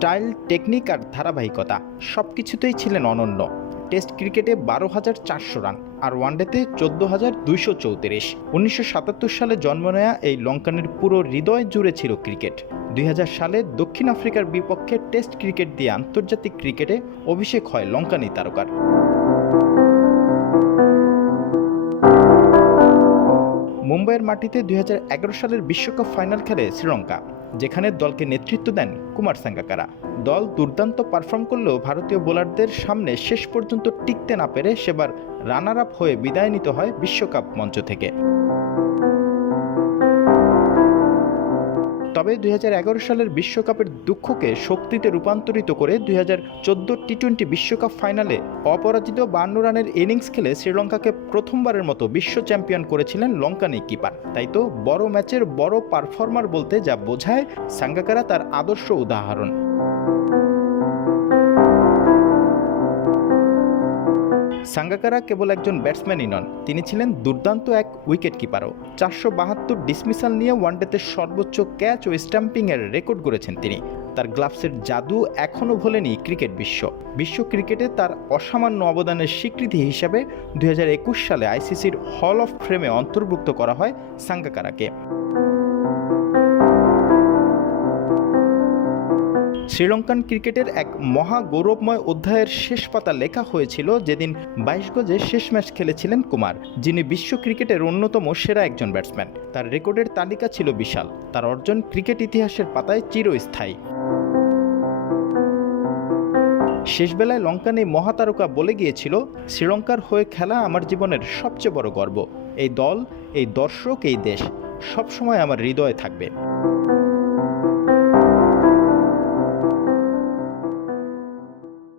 Style, technique আর ধারাবাহিকতা সবকিছুতেই ছিলেন অনন্য। টেস্ট ক্রিকেটে 12,400 রান আর ওয়ানডেতে 14,234। 1977 সালে জন্ম নেয়া এই লঙ্কানের পুরো হৃদয় জুড়ে ছিল ক্রিকেট। 2000 সালে দক্ষিণ আফ্রিকার বিপক্ষে টেস্ট ক্রিকেট দিয়ে আন্তর্জাতিক ক্রিকেটে অভিষেক হয় লঙ্কানি তারকার। মুম্বাইয়ের মাটিতে 2011 সালের বিশ্বকাপ ফাইনাল খেলে শ্রীলঙ্কা, যেখানে দলকে নেতৃত্ব দেন কুমার সাঙ্গাকারা। দল দুর্দান্ত পারফর্ম করলেও ভারতীয় বোলারদের সামনে শেষ পর্যন্ত টিকতে না পেরে সেবার রানার আপ হয়ে বিদায় নিতে হয় বিশ্বকাপ মঞ্চ থেকে। তবে 2011 সালের বিশ্বকাপের দুঃখকে শক্তিতে রূপান্তরিত করে 2014 টি-20 বিশ্বকাপ ফাইনালে অপরাজিত 52 রানের ইনিংস খেলে শ্রীলঙ্কাকে প্রথমবারের মতো বিশ্ব চ্যাম্পিয়ন করেছিলেন লঙ্কানি কিপার। তাই তো বড় ম্যাচের বড় পারফর্মার বলতে যা বোঝায়, সাঙ্গাকারা তার আদর্শ উদাহরণ। সাঙ্গাকারা কেবল একজন ব্যাটসম্যানই নন, তিনি ছিলেন দুর্দান্ত এক উইকেট কিপারও। 472 ডিসমিসাল নিয়ে ওয়ানডেতে সর্বোচ্চ ক্যাচ ও স্টাম্পিংয়ের রেকর্ড গড়েছেন তিনি। তার গ্লাভসের জাদু এখনও ভোলেনি ক্রিকেট বিশ্ব ক্রিকেটে তার অসামান্য অবদানের স্বীকৃতি হিসাবে 2021 সালে আইসিসির হল অফ ফেমে অন্তর্ভুক্ত করা হয় সাঙ্গাকারাকে। শ্রীলঙ্কান ক্রিকেটের এক মহা গৌরবময় অধ্যায়ের শেষ পাতা লেখা হয়েছিল যেদিন 22 গজে শেষ ম্যাচ খেলেছিলেন কুমার, যিনি বিশ্ব ক্রিকেটের অন্যতম সেরা একজন ব্যাটসম্যান। তার রেকর্ডের তালিকা ছিল বিশাল, তার অর্জন ক্রিকেট ইতিহাসের পাতায় চিরস্থায়ী। শেষবেলায় লঙ্কান এই মহাতারকা বলে গিয়েছিল, শ্রীলঙ্কার হয়ে খেলা আমার জীবনের সবচেয়ে বড় গর্ব। এই দল, এই দর্শক, এই দেশ সবসময় আমার হৃদয়ে থাকবে।